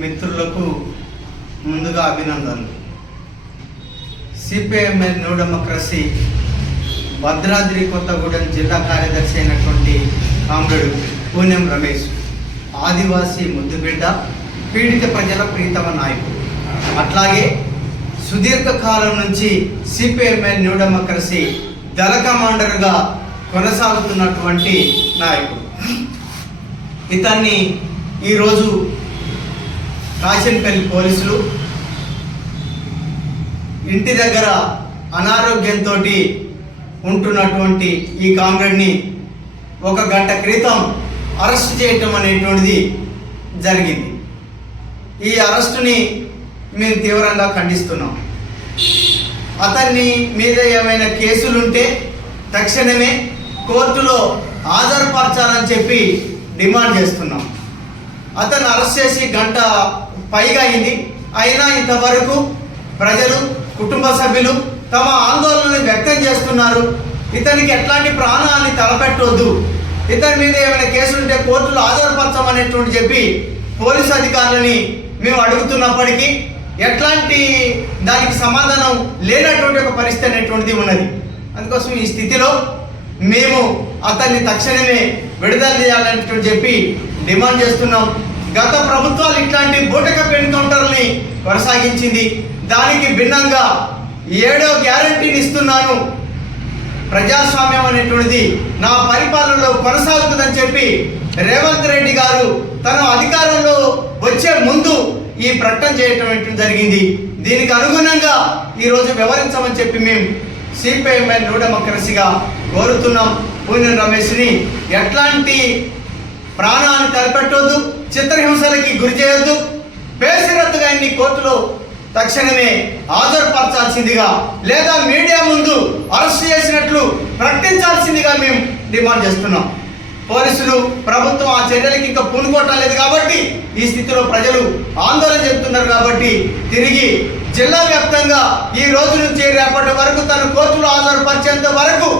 మిత్రులకు ముందుగా అభినందనలు. CPIML new democracy Bhadradri Kothagudem జిల్లా కార్యదర్శి అయినటువంటి కామ్రేడ్ పూణెం రమేష్ ఆదివాసీ ముద్దుబిడ్డ, పీడిత ప్రజల ప్రీతమ నాయకుడు. అట్లాగే సుదీర్ఘకాలం నుంచి సిపిఐఎంఎల్ న్యూ డెమోక్రసీ దళ కమాండర్గా కొనసాగుతున్నటువంటి నాయకుడు. ఇతన్ని ఈరోజు కాశంపల్లి పోలీసులు ఇంటి దగ్గర అనారోగ్యంతో ఉంటున్నటువంటి ఈ కామ్రేడ్ని 1 గంట క్రితం అరెస్ట్ చేయటం అనేటువంటిది జరిగింది. ఈ అరెస్టుని మేము తీవ్రంగా ఖండిస్తున్నాం. అతన్ని మీద ఏమైనా కేసులుంటే తక్షణమే కోర్టులో హాజరుపరచాలని చెప్పి డిమాండ్ చేస్తున్నాం. అతను అరెస్ట్ చేసి 1 గంట పైగా అయింది. అయినా ఇంతవరకు ప్రజలు, కుటుంబ సభ్యులు తమ ఆందోళనని వ్యక్తం చేస్తున్నారు. ఇతనికి ఎట్లాంటి ప్రాణాన్ని తలపెట్టవద్దు, ఇతని మీద ఏమైనా కేసులుంటే కోర్టులో హాజరుపరచమనేటువంటి చెప్పి పోలీసు అధికారులని మేము అడుగుతున్నప్పటికీ ఎట్లాంటి దానికి సమాధానం లేనటువంటి ఒక పరిస్థితి అనేటువంటిది ఉన్నది. అందుకోసం ఈ స్థితిలో మేము అతన్ని తక్షణమే విడుదల చేయాలనేటువంటి చెప్పి డిమాండ్ చేస్తున్నాం. గత ప్రభుత్వాలు ఇట్లాంటి బూటకపు ఎన్కౌంటర్ని కొనసాగించింది. దానికి భిన్నంగా 7వ గ్యారంటీని ఇస్తున్నాను, ప్రజాస్వామ్యం అనేటువంటిది నా పరిపాలనలో కొనసాగుతుందని చెప్పి రేవంత్ రెడ్డి గారు తన అధికారంలో వచ్చే ముందు ఈ ప్రకటన చేయటం జరిగింది. దీనికి అనుగుణంగా ఈరోజు వ్యవహరించమని చెప్పి మేము సిపిఐఎంఎల్ న్యూ డెమోక్రసీగా కోరుతున్నాం. పూణెం రమేష్ని ఎట్లాంటి ప్రాణాన్ని తలపెట్టొద్దు, చిత్రహింసలకి గురి చేయొద్దు, బేషరతుగా ఇన్ని కోర్టులో తక్షణమే హాజరుపరచాల్సిందిగా లేదా మీడియా ముందు అరెస్ట్ చేసినట్లు ప్రకటించాల్సిందిగా మేము డిమాండ్ చేస్తున్నాం. పోలీసులు, ప్రభుత్వం ఆ చర్యలకి ఇంకా పూనుకోవటం లేదు కాబట్టి ఈ స్థితిలో ప్రజలు ఆందోళన చెందుతున్నారు. కాబట్టి తిరిగి జిల్లా వ్యాప్తంగా ఈ రోజు నుంచి రేపటి వరకు తన కోర్టులో హాజరుపరిచేంత వరకు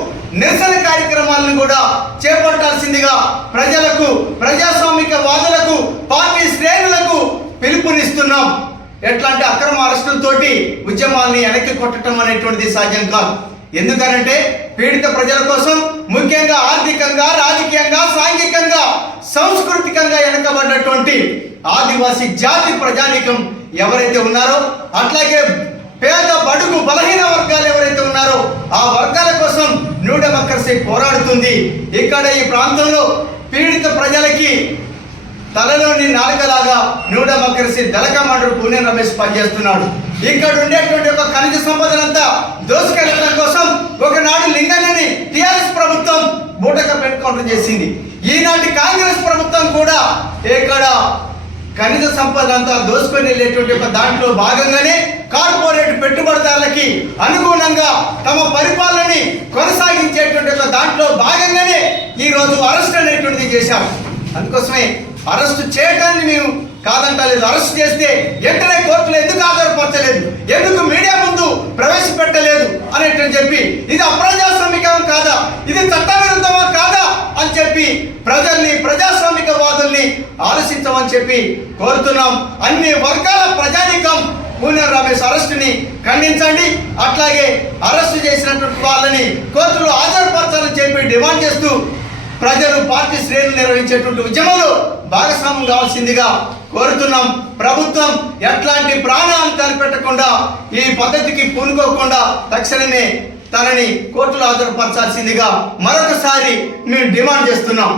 నిరసన కార్యక్రమాలను కూడా చేపట్టాల్సిందిగా ప్రజలకు, ప్రజాస్వామిక వాదులకు, పార్టీ శ్రేణులకు పిలుపునిస్తున్నాం. ఎట్లాంటి అక్రమ అరెస్టులతోటి ఉద్యమాల్ని వెనక్కి కొట్టడం అనేటువంటిది సాధ్యం కాదు. ఎందుకనంటే పీడిత ప్రజల కోసం, ముఖ్యంగా ఆర్థికంగా, రాజకీయంగా, సాంఘికంగా, సాంస్కృతికంగా వెనకబడ్డటువంటి ఆదివాసీ జాతి ప్రజానీకం ఎవరైతే ఉన్నారో, అట్లాగే పేద, బడుగు, బలహీన వర్గాలు ఎవరైతే ఉన్నారో ఆ వర్గాల కోసం న్యూ డెమోక్రసీ పోరాడుతుంది. ఇక్కడ ఈ ప్రాంతంలో పీడిత ప్రజలకి తలలోని నాలుకలాగా న్యూ డెమోక్రసీ దళ కమాండర్ పూణెం రమేష్ పనిచేస్తున్నాడు. ఇక్కడ ఉండేటువంటి ఒక ఖనిజ సంపదనంతా దోసుకెళ్ళడం కోసం ఒకనాడు లింగన్నని టిఆర్ఎస్ ప్రభుత్వం బూటకపు ఎన్కౌంటర్ చేసింది. ఈనాటి కాంగ్రెస్ ప్రభుత్వం కూడా ఇక్కడ ఖనిజ సంపద అంతా దోసుకొని వెళ్ళేటువంటి ఒక దాంట్లో భాగంగానే కార్పొరేట్ పెట్టుబడిదారులకి అనుగుణంగా తమ పరిపాలనని కొనసాగించేటువంటి ఒక దాంట్లో భాగంగానే ఈరోజు అరెస్ట్ అనేటువంటిది చేశారు. అందుకోసమే అరెస్ట్ చేయడాన్ని మేము కాదంటలేదు. అరెస్ట్ చేస్తే వెంటనే కోర్టులో ఎందుకు హాజరుపరచలేదు, ఎందుకు మీడియా ముందు ప్రవేశపెట్టలేదు అనేటని చెప్పి ఇది అప్రజాస్వామికం కాదా, ఇది చట్టవిరుద్ధమా కాదా అని చెప్పి ప్రజల్ని, ప్రజాస్వామిక వాదుల్ని ఆలోచించమని చెప్పి కోరుతున్నాం. అన్ని వర్గాల ప్రజానీకం పూణెం రమేష్ అరెస్టుని ఖండించండి. అట్లాగే అరెస్టు చేసినటువంటి వాళ్ళని కోర్టులో హాజరుపరచాలని చెప్పి డిమాండ్ చేస్తూ ప్రజలు, పార్టీ శ్రేణులు నిర్వహించేటువంటి ఉద్యమంలో భాగస్వామ్యం కావాల్సిందిగా కోరుతున్నాం. ప్రభుత్వం ఎట్లాంటి ప్రాణాలను తలపెట్టకుండా, ఈ పద్ధతికి పూనుకోకుండా తక్షణమే తనని కోర్టులో హాజరుపరచాల్సిందిగా మరొకసారి మేము డిమాండ్ చేస్తున్నాం.